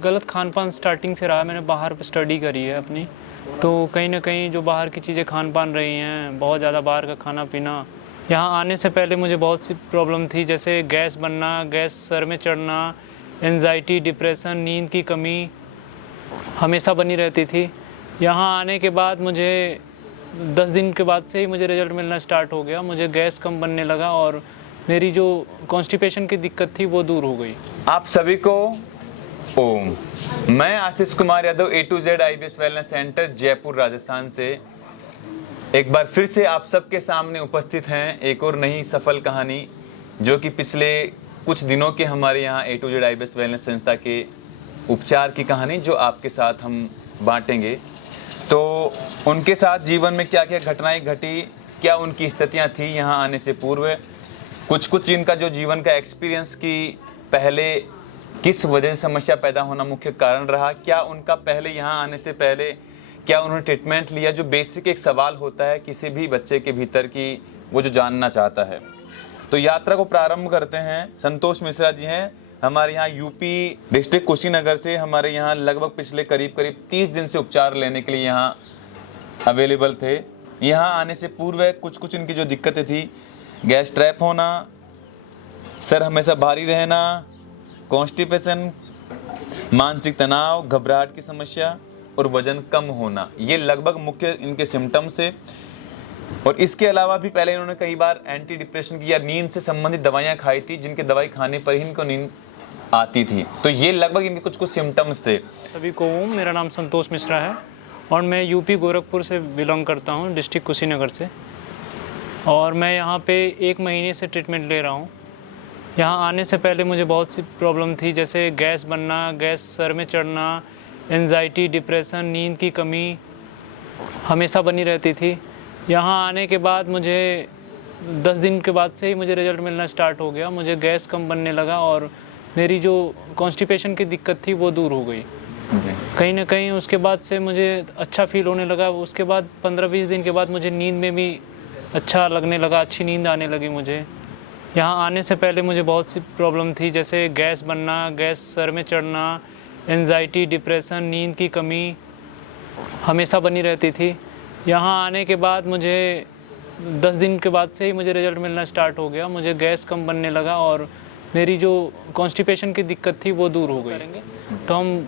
गलत खान-पान स्टार्टिंग से रहा है, मैंने बाहर पे स्टडी करी है अपनी, तो कहीं न कहीं जो बाहर की चीज़ें खान-पान रही हैं, बहुत ज़्यादा बाहर का खाना-पीना। यहाँ आने से पहले मुझे बहुत सी प्रॉब्लम थी, जैसे गैस बनना, गैस सर में चढ़ना, एंग्ज़ायटी, डिप्रेशन, नींद की कमी हमेशा बनी रहती थी। यहाँ आने के बाद मुझे 10 दिन के बाद से ही मुझे रिज़ल्ट मिलना स्टार्ट हो गया। मुझे गैस कम बनने लगा और मेरी जो कॉन्स्टिपेशन की दिक्कत थी वो दूर हो गई। आप सभी को ओम। मैं Ashish Kumar Yadav A to Z IBS wellness centre Jaipur Rajasthan से एक बार फिर से आप सबके सामने उपस्थित हैं एक और नई सफल कहानी, जो कि पिछले कुछ दिनों के हमारे यहाँ A to Z IBS wellness संस्था के उपचार की कहानी जो आपके साथ हम बांटेंगे। तो उनके साथ जीवन में क्या क्या घटनाएं घटी, क्या उनकी स्थितियां थी यहाँ आने से पूर्व, कुछ इनका जो जीवन का एक्सपीरियंस की पहले किस वजह से समस्या पैदा होना मुख्य कारण रहा, क्या उनका पहले यहाँ आने से पहले क्या उन्होंने ट्रीटमेंट लिया, जो बेसिक एक सवाल होता है किसी भी बच्चे के भीतर की वो जो जानना चाहता है। तो यात्रा को प्रारंभ करते हैं। संतोष मिश्रा जी हैं हमारे यहाँ यूपी डिस्ट्रिक्ट कुशीनगर से, हमारे यहाँ लगभग पिछले करीब 30 दिन से उपचार लेने के लिए यहाँ अवेलेबल थे। यहाँ आने से पूर्व कुछ इनकी जो दिक्कतें थी, गैस ट्रैप होना, सर हमेशा भारी रहना, कॉन्स्टिपेशन, मानसिक तनाव, घबराहट की समस्या और वजन कम होना, ये लगभग मुख्य इनके सिम्टम्स थे। और इसके अलावा भी पहले इन्होंने कई बार एंटी डिप्रेशन की या नींद से संबंधित दवाइयाँ खाई थी, जिनके दवाई खाने पर ही इनको नींद आती थी। तो ये लगभग इनके कुछ सिम्टम्स थे। सभी को मेरा नाम संतोष मिश्रा है और मैं यूपी गोरखपुर से बिलोंग करता हूँ, डिस्ट्रिक्ट कुशीनगर से। और मैं यहाँ पे 1 महीने से ट्रीटमेंट ले रहा हूँ। यहाँ आने से पहले मुझे बहुत सी प्रॉब्लम थी, जैसे गैस बनना, गैस सर में चढ़ना, एंग्ज़ायटी, डिप्रेशन, नींद की कमी हमेशा बनी रहती थी। यहाँ आने के बाद मुझे 10 दिन के बाद से ही मुझे रिज़ल्ट मिलना स्टार्ट हो गया। मुझे गैस कम बनने लगा और मेरी जो कॉन्स्टिपेशन की दिक्कत थी वो दूर हो गई। कहीं न कहीं उसके बाद से मुझे अच्छा फ़ील होने लगा। उसके बाद 15-20 दिन के बाद मुझे नींद में भी अच्छा लगने लगा, अच्छी नींद आने लगी मुझे। यहाँ आने से पहले मुझे बहुत सी प्रॉब्लम थी, जैसे गैस बनना, गैस सर में चढ़ना, एंग्ज़ायटी, डिप्रेशन, नींद की कमी हमेशा बनी रहती थी। यहाँ आने के बाद मुझे 10 दिन के बाद से ही मुझे रिज़ल्ट मिलना स्टार्ट हो गया। मुझे गैस कम बनने लगा और मेरी जो कॉन्स्टिपेशन की दिक्कत थी वो दूर हो गई। तो हम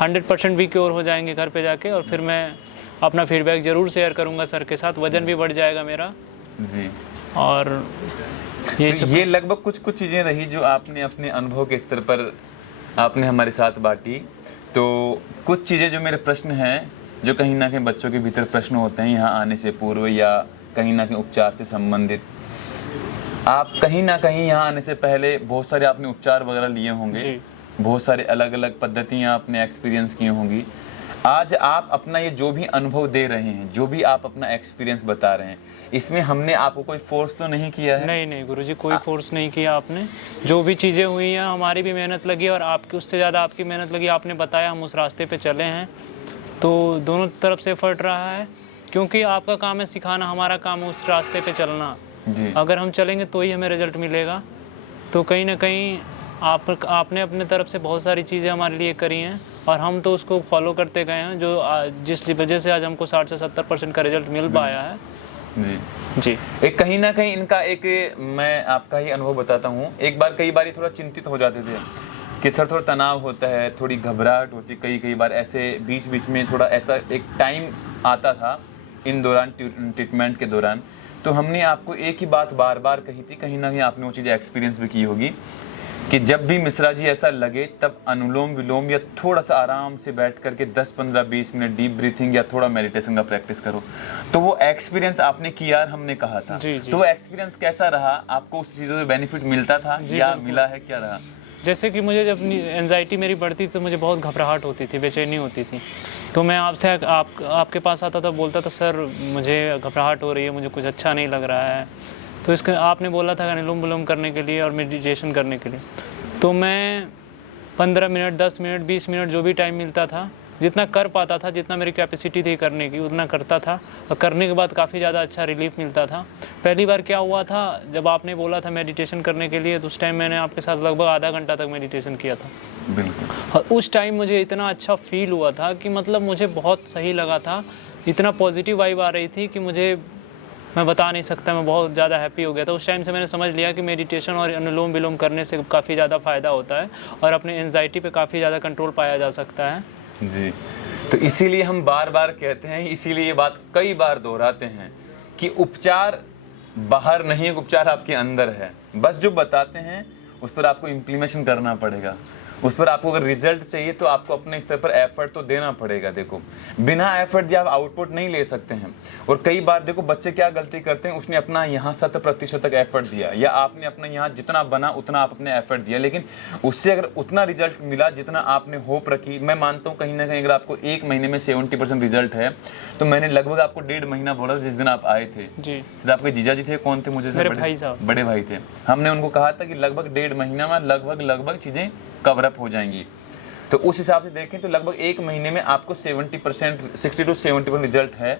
100% भी क्योर हो जाएंगे घर पे जाके, और फिर मैं अपना फीडबैक ज़रूर शेयर करूँगा सर के साथ। वज़न भी बढ़ जाएगा मेरा जी। और ये लगभग कुछ चीज़ें रही जो आपने अपने अनुभव के स्तर पर आपने हमारे साथ बांटी। तो कुछ चीज़ें जो मेरे प्रश्न हैं, जो कहीं ना कहीं बच्चों के भीतर प्रश्न होते हैं यहाँ आने से पूर्व या कहीं ना कहीं उपचार से संबंधित, आप कहीं ना कहीं यहाँ आने से पहले बहुत सारे आपने उपचार वगैरह लिए होंगे, बहुत सारे अलग अलग पद्धतियाँ आपने एक्सपीरियंस की होंगी। आज आप अपना ये जो भी अनुभव दे रहे हैं, जो भी आप अपना एक्सपीरियंस बता रहे हैं, इसमें हमने आपको कोई फोर्स तो नहीं किया है? नहीं गुरुजी, कोई फोर्स नहीं किया आपने। जो भी चीज़ें हुई हैं हमारी भी मेहनत लगी और आपकी उससे ज़्यादा आपकी मेहनत लगी। आपने बताया, हम उस रास्ते पे चले हैं, तो दोनों तरफ से एफर्ट रहा है, क्योंकि आपका काम है सिखाना, हमारा काम है उस रास्ते पे चलना जी। अगर हम चलेंगे तो ही हमें रिजल्ट मिलेगा। तो कहीं ना कहीं आपने अपने तरफ से बहुत सारी चीज़ें हमारे लिए करी हैं और हम तो उसको फॉलो करते गए हैं, जो जिस वजह से आज हमको 60 से 70% का रिजल्ट मिल पाया है। जी। एक कहीं ना कहीं इनका एक, मैं आपका ही अनुभव बताता हूँ। एक बार कई बार थोड़ा चिंतित हो जाते थे कि सर थोड़ा तनाव होता है, थोड़ी घबराहट होती, कई बार ऐसे बीच में थोड़ा ऐसा एक टाइम आता था इन दौरान, ट्रीटमेंट के दौरान। तो हमने आपको एक ही बात बार बार कही थी, कहीं ना कहीं आपने वो चीज़ एक्सपीरियंस भी की होगी, कि जब भी मिश्रा जी ऐसा लगे तब अनुलोम विलोम या थोड़ा सा आराम से बैठ करके 10-15-20 मिनट डीप ब्रीथिंग या थोड़ा मेडिटेशन का प्रैक्टिस करो। तो वो एक्सपीरियंस आपने किया, हमने कहा था। जी। तो वो एक्सपीरियंस कैसा रहा? आपको उस चीज़ों से बेनिफिट मिलता था या मिला है, क्या रहा? जैसे कि मुझे जब एंजाइटी मेरी बढ़ती तो मुझे बहुत घबराहट होती थी, बेचैनी होती थी। तो मैं आपके पास आता था, बोलता था सर मुझे घबराहट हो रही है, मुझे कुछ अच्छा नहीं लग रहा है। तो इसके आपने बोला था अनुलोम विलोम करने के लिए और मेडिटेशन करने के लिए। तो मैं 15 मिनट, 10 मिनट, 20 मिनट जो भी टाइम मिलता था जितना कर पाता था, जितना मेरी कैपेसिटी थी करने की, उतना करता था। और करने के बाद काफ़ी ज़्यादा अच्छा रिलीफ मिलता था। पहली बार क्या हुआ था, जब आपने बोला था मेडिटेशन करने के लिए, तो उस टाइम मैंने आपके साथ लगभग आधा घंटा तक मेडिटेशन किया था। बिल्कुल। और उस टाइम मुझे इतना अच्छा फील हुआ था कि मतलब मुझे बहुत सही लगा था, इतना पॉजिटिव वाइब आ रही थी कि मुझे, मैं बता नहीं सकता, मैं बहुत ज़्यादा हैप्पी हो गया था। उस टाइम से मैंने समझ लिया कि मेडिटेशन और अनुलोम विलोम करने से काफ़ी ज़्यादा फ़ायदा होता है और अपने एंजाइटी पे काफ़ी ज़्यादा कंट्रोल पाया जा सकता है। जी, तो इसीलिए हम बार बार कहते हैं, इसीलिए ये बात कई बार दोहराते हैं कि उपचार बाहर नहीं है, उपचार आपके अंदर है। बस जो बताते हैं उस पर आपको इम्प्लीमेशन करना पड़ेगा। उस पर आपको अगर रिजल्ट चाहिए तो आपको अपने स्तर पर एफर्ट तो देना पड़ेगा। देखो, बिना एफर्ट दिए आप आउटपुट नहीं ले सकते हैं। और कई बार देखो बच्चे क्या गलती करते हैं, उसने अपना यहाँ 100% तक एफर्ट दिया, या आपने अपना यहाँ जितना बना उतना आप अपने एफर्ट दिया, लेकिन उससे अगर उतना रिजल्ट मिला जितना आपने होप रखी, मैं मानता हूँ कहीं ना कहीं अगर आपको 1 महीने में 70% रिजल्ट है, तो मैंने लगभग आपको 1.5 महीना बोला जिस दिन आप आए थे। जी, तो आपके जीजा जी थे, कौन थे? मुझे मेरे भाई साहब, बड़े भाई थे। हमने उनको कहा था कि लगभग 1.5 महीना में लगभग चीज़ें कवर अप हो जाएंगी। तो उस हिसाब से देखें तो लगभग 1 महीने में आपको 70%, 60 to 70% रिजल्ट है।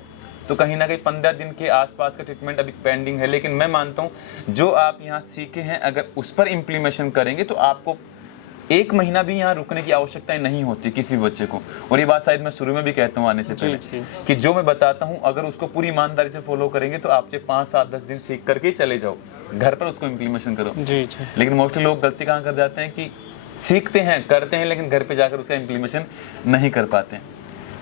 तो कहीं ना कहीं 15 दिन के आसपास का ट्रीटमेंट अभी पेंडिंग है। लेकिन मैं मानता हूँ जो आप यहाँ सीखे हैं, अगर उस पर इम्प्लीमेशन करेंगे तो आपको 1 महीना भी यहाँ रुकने की आवश्यकता नहीं होती किसी बच्चे को। और ये बात शायद मैं शुरू में भी कहता हूँ आने से पहले कि जो मैं बताता हूँ अगर उसको पूरी ईमानदारी से फॉलो करेंगे तो आपसे 5, 7, 10 दिन सीख करके चले जाओ, घर पर उसको इम्प्लीमेशन करो। जी जी। लेकिन मोस्टली लोग गलती कहाँ कर जाते हैं कि सीखते हैं, करते हैं, लेकिन घर पे जाकर उसका इम्प्लीमेशन नहीं कर पाते हैं।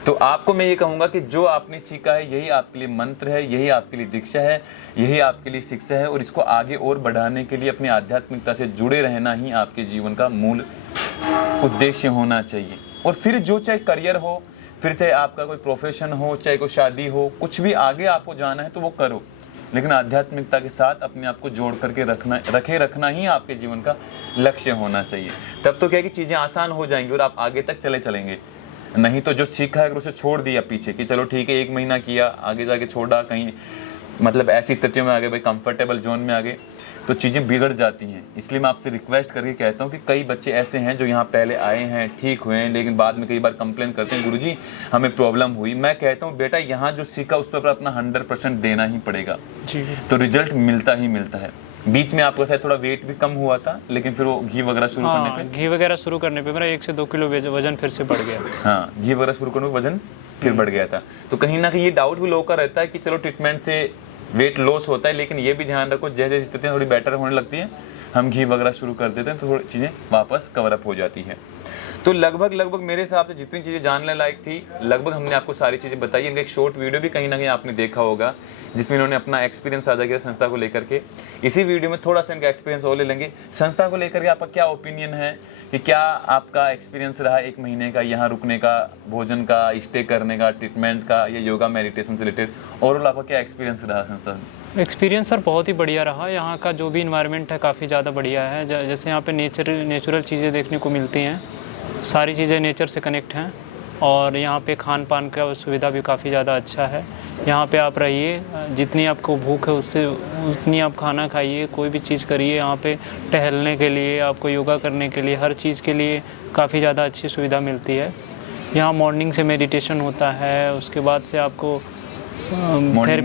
तो आपको मैं ये कहूँगा कि जो आपने सीखा है यही आपके लिए मंत्र है, यही आपके लिए दीक्षा है, यही आपके लिए शिक्षा है। और इसको आगे और बढ़ाने के लिए अपनी आध्यात्मिकता से जुड़े रहना ही आपके जीवन का मूल उद्देश्य होना चाहिए। और फिर जो चाहे करियर हो, फिर चाहे आपका कोई प्रोफेशन हो, चाहे कोई शादी हो, कुछ भी आगे आपको जाना है तो वो करो, लेकिन आध्यात्मिकता के साथ अपने आप को जोड़ करके रखना ही आपके जीवन का लक्ष्य होना चाहिए। तब तो क्या है कि चीज़ें आसान हो जाएंगी और आप आगे तक चलेंगे। नहीं तो जो सीखा है अगर उसे छोड़ दिया पीछे कि चलो ठीक है 1 महीना किया, आगे जाके छोड़ा, कहीं मतलब ऐसी स्थितियों में आ गए, भाई कंफर्टेबल जोन में आ गए, तो चीज़ें बिगड़ जाती हैं। इसलिए मैं आपसे रिक्वेस्ट करके कहता हूँ कि कई बच्चे ऐसे हैं जो यहाँ पहले आए हैं, ठीक हुए हैं, लेकिन बाद में कई बार कंप्लेन करते हैं, गुरुजी हमें प्रॉब्लम हुई। मैं कहता हूँ बेटा यहाँ जो सीखा उस पर अपना 100% देना ही पड़ेगा, तो रिजल्ट मिलता ही मिलता है। बीच में आपका शायद थोड़ा वेट भी कम हुआ था, लेकिन फिर वो घी वगैरह शुरू करने पे, घी वगैरह शुरू करने पे मेरा 1 से 2 किलो वजन फिर से बढ़ गया। हाँ, घी वगैरह शुरू करने पे वजन फिर बढ़ गया था। तो कहीं ना कहीं ये डाउट भी लोगों का रहता है कि चलो ट्रीटमेंट से वेट लॉस होता है, लेकिन ये भी ध्यान रखो जैसे स्थितियाँ थोड़ी बेटर होने लगती हैं, हम घी वगैरह शुरू कर देते हैं तो थोड़ी चीज़ें वापस कवर अप हो जाती है। तो लगभग मेरे हिसाब से जितनी चीज़ें जानने लायक थी लगभग हमने आपको सारी चीज़ें बताई। इनका एक शॉर्ट वीडियो भी कहीं ना कहीं आपने देखा होगा जिसमें इन्होंने अपना एक्सपीरियंस साझा किया संस्था को लेकर के। इसी वीडियो में थोड़ा सा इनका एक्सपीरियंस और ले लेंगे। संस्था को लेकर के आपका क्या ओपिनियन है, कि क्या आपका एक्सपीरियंस रहा 1 महीने का यहाँ रुकने का, भोजन का, स्टे करने का, ट्रीटमेंट का, या योगा मेडिटेशन से रिलेटेड ओवरऑल आपका क्या एक्सपीरियंस रहा संस्था में? एक्सपीरियंस सर बहुत ही बढ़िया रहा। यहाँ का जो भी इन्वायरमेंट है काफ़ी ज़्यादा बढ़िया है। जैसे यहाँ पे नेचुरल चीज़ें देखने को मिलती हैं, सारी चीज़ें नेचर से कनेक्ट हैं। और यहाँ पे खान पान का सुविधा भी काफ़ी ज़्यादा अच्छा है। यहाँ पे आप रहिए, जितनी आपको भूख है उससे उतनी आप खाना खाइए, कोई भी चीज़ करिए। यहाँ पे टहलने के लिए, आपको योगा करने के लिए, हर चीज़ के लिए काफ़ी ज़्यादा अच्छी सुविधा मिलती है। यहाँ मॉर्निंग से मेडिटेशन होता है, उसके बाद से आपको मॉर्निंग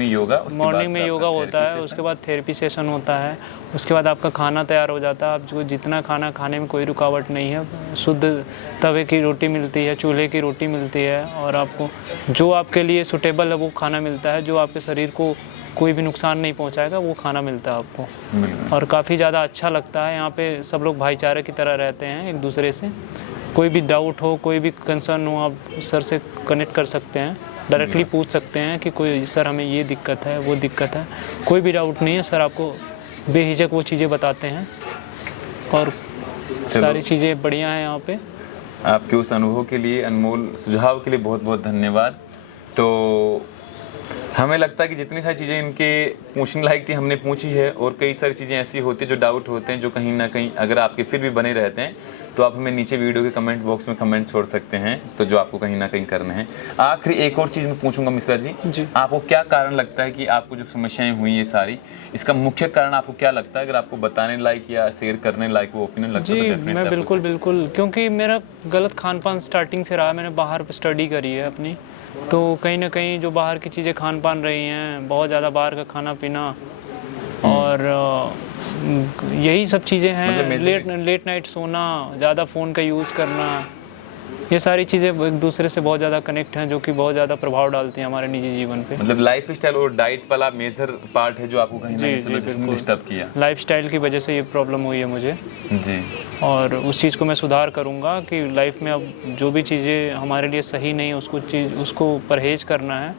में योगा होता है, उसके बाद थेरेपी सेशन होता है, उसके बाद आपका खाना तैयार हो जाता है। आप जो जितना खाना खाने में कोई रुकावट नहीं है, शुद्ध तवे की रोटी मिलती है, चूल्हे की रोटी मिलती है, और आपको जो आपके लिए सूटेबल है वो खाना मिलता है, जो आपके शरीर को कोई भी नुकसान नहीं पहुंचाएगा वो खाना मिलता है आपको। और काफ़ी ज़्यादा अच्छा लगता है। यहाँ पे सब लोग भाईचारे की तरह रहते हैं एक दूसरे से। कोई भी डाउट हो, कोई भी कंसर्न हो, आप सर से कनेक्ट कर सकते हैं, डायरेक्टली पूछ सकते हैं कि कोई सर हमें ये दिक्कत है, वो दिक्कत है, कोई भी डाउट नहीं है। सर आपको बेहिचक वो चीज़ें बताते हैं और सारी चीज़ें बढ़िया हैं यहाँ पे। आपके उस अनुभव के लिए, अनमोल सुझाव के लिए बहुत बहुत धन्यवाद। तो हमें लगता है कि जितनी सारी चीज़ें इनके पूछने लायक थी हमने पूछी है, और कई सारी चीज़ें ऐसी होती है जो डाउट होते हैं, जो कहीं ना कहीं अगर आपके फिर भी बने रहते हैं तो आप हमें नीचे वीडियो के कमेंट बॉक्स में कमेंट छोड़ सकते हैं, तो जो आपको कहीं ना कहीं करना है। आखिरी एक और चीज़ मैं पूछूंगा मिश्रा जी, आपको क्या कारण लगता है कि आपको जो समस्याएं हुई ये सारी, इसका मुख्य कारण आपको क्या लगता है? अगर आपको बताने लायक या शेयर करने लायक वो ओपिनियन लगता है तो जी, डेफिनेटली मैं आप बिल्कुल उसे- बिल्कुल, क्योंकि मेरा गलत खान पान स्टार्टिंग से रहा। मैंने बाहर पे स्टडी करी है अपनी, तो कहीं ना कहीं जो बाहर की चीज़ें खान पान रही हैं, बहुत ज़्यादा बाहर का खाना पीना और यही सब चीज़ें मतलब हैं। लेट नाइट सोना, ज़्यादा फ़ोन का यूज़ करना, ये सारी चीज़ें एक दूसरे से बहुत ज़्यादा कनेक्ट हैं, जो कि बहुत ज़्यादा प्रभाव डालती हैं हमारे निजी जीवन पे। मतलब लाइफ स्टाइल और डाइट वाला मेजर पार्ट है जो आपको कहीं ना जी, कहीं जी, सिलेबस में बिल्कुल। डिस्टर्ब किया। लाइफस्टाइल की वजह से ये प्रॉब्लम हुई है मुझे, जी और उस चीज़ को मैं सुधार करूँगा कि लाइफ में अब जो भी चीज़ें हमारे लिए सही नहीं उसको परहेज़ करना है,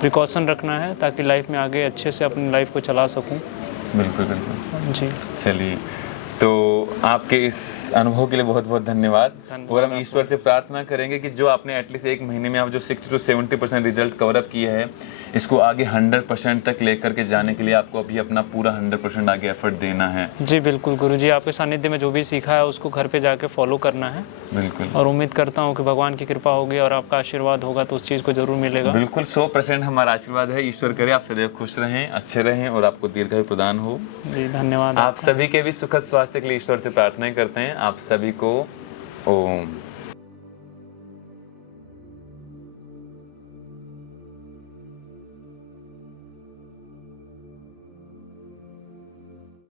प्रिकॉशन रखना है, ताकि लाइफ में आगे अच्छे से अपनी लाइफ को चला सकूँ। बिल्कुल बिल्कुल। जी, चलिए, तो आपके इस अनुभव के लिए बहुत बहुत धन्यवाद। और हम ईश्वर से प्रार्थना करेंगे कि जो आपने एटलीस्ट एक महीने में आप जो 60 to 70% रिजल्ट कवरअप किया है, इसको आगे 100% तक लेकर के जाने के लिए आपको अभी अपना पूरा 100% आगे एफर्ट देना है। जी बिल्कुल गुरुजी, आपके सानिध्य में जो भी सीखा है उसको घर पे जाके फॉलो करना है, बिल्कुल और उम्मीद करता हूँ कि भगवान की कृपा होगी और आपका आशीर्वाद होगा तो उस चीज़ को ज़रूर मिलेगा। बिल्कुल 100% हमारा आशीर्वाद है। ईश्वर करे आप सदैव खुश रहें, अच्छे रहें और आपको दीर्घायु प्रदान हो। जी धन्यवाद। आप सभी के भी सुखद स्वास्थ्य के लिए ईश्वर से प्रार्थना करते हैं। आप सभी को ओम।